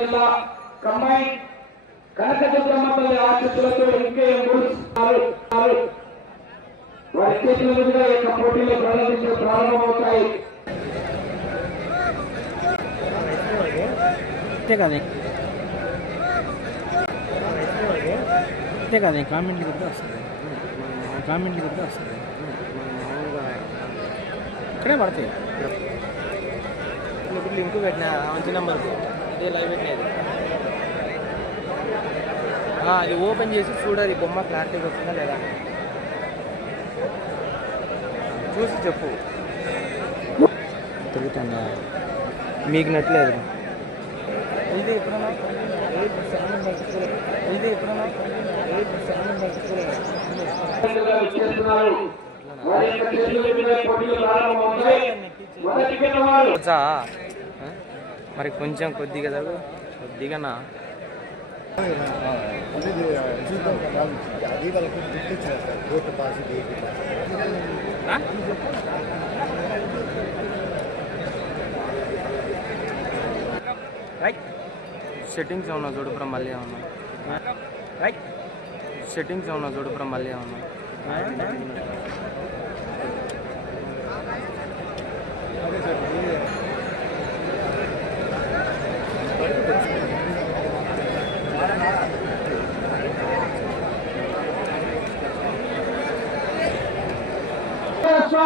జిల్లా కమ్మాయి కనకదుర్గమ్మ తల్లి ఆశీస్సులతో ఇంకే ముడుస్తున్నారు వారి చేతుల మీదుగా ఈ యొక్క పోటీలు ప్రారంభించ ప్రారంభమవుతాయి అంతే కదా అంతే కదా కామెంట్లు కూడా వస్తుంది కామెంట్లు కూడా వస్తుంది ఇక్కడే పడతాయి ఇప్పుడు లింక్ పెట్టిన మంచి నెంబర్కి ఇదే లైవ్ పెట్టినది ఆ, అది ఓపెన్ చేసి చూడాలి బొమ్మ క్లారిటీగా వచ్చిందా లేదా? చూసి చెప్పు. తిరుగుతుందా మీకు నట్లేదు ఇది ఎప్పుడన్నా? ఇది ఎప్పుడన్నా? వచ్చా? మరి కొంచెం కొద్దిగా చదువు. కొద్దిగానా అది రైట్ సెట్టింగ్స్ ఏమన్నా చూడుపురం మళ్ళీ ఏమన్నా. రైట్ సెట్టింగ్స్ ఏమన్నా చూడుపురం మళ్ళీ ఏమన్నా.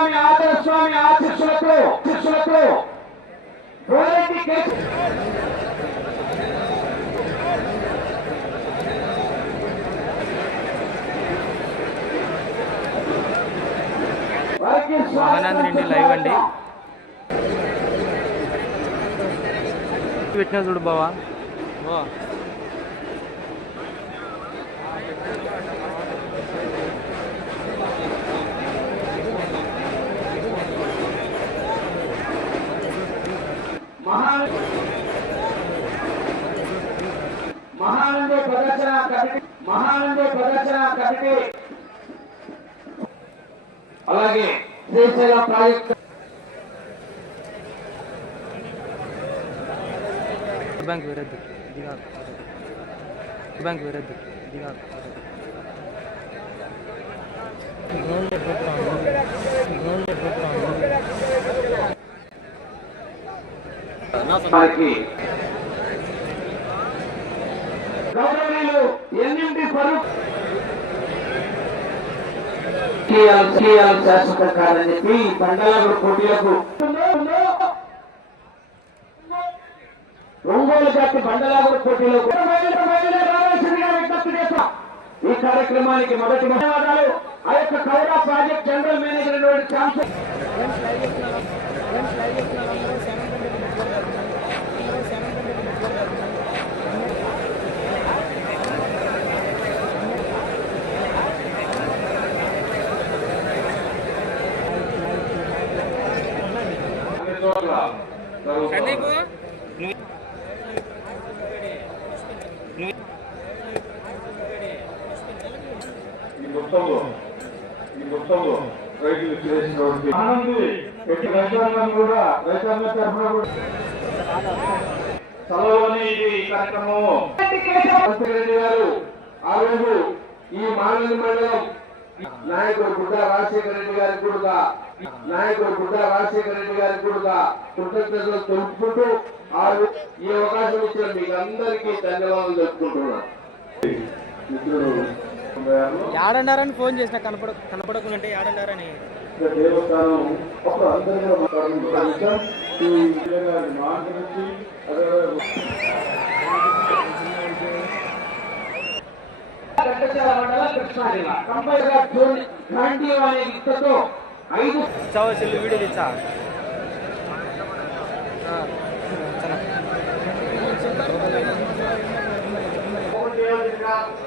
స్వామి ఆదర స్వామి ఆశీస్సులతో కేసు. మహానంద్ రెడ్డి లైవ్ అండి. పెట్టినా చూడు బావా. బావా. మహానంద ప్రదర్శన కమిటీ మహానంద ప్రదర్శన కమిటీ. అలాగే శ్రీశైల ప్రాజెక్టు. బ్యాంక్ వేరేద్దు. దిగారు. బ్యాంక్ వేరేద్దు. దిగారు. కేఎల్ శాశ్వత కాదని చెప్పి బండలగూడ పోటీలకు ఒంగోలు జాతి పోటీలకు విజ్ఞప్తి చేస్తాం ఈ కార్యక్రమానికి మొదటి ధన్యవాదాలు. ఆ యొక్క కౌరా ప్రాజెక్ట్ జనరల్ మేనేజర్ ఛాన్సలర్ ఈ మొత్తంలో ఈ మొత్తంలో రైతులు చేసినటువంటి ఆనంది ప్రతి రైతాంగం కూడా రైతాంగ తరఫున కూడా చదవని ఇది కార్యక్రమం రెడ్డి గారు ఆ రోజు ఈ మానవ మండలం నాయకుడు గుడ్డ రాజశేఖర రెడ్డి గారి కూడా నాయకుడు గుడ్డ రాజశేఖర రెడ్డి గారి కూడా కృతజ్ఞతలు తెలుపుకుంటూ ఆ ఈ అవకాశం ఇచ్చిన మీకు అందరికీ ధన్యవాదాలు చెప్పుకుంటున్నాను మిత్రులు యాడన్నారని ఫోన్ చేసిన కనపడ కనపడకుంటే యాడన్నారని. దేవస్థానం ఒక అందరిగా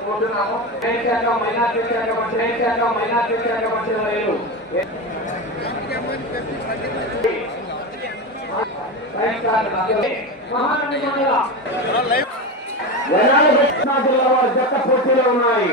కోరుతున్నాము పోతున్నాము శాఖ మైనార్టీ శాఖ మంత్రి శాఖ మైనార్టీ శాఖ మంత్రి జత పోటీలో ఉన్నాయి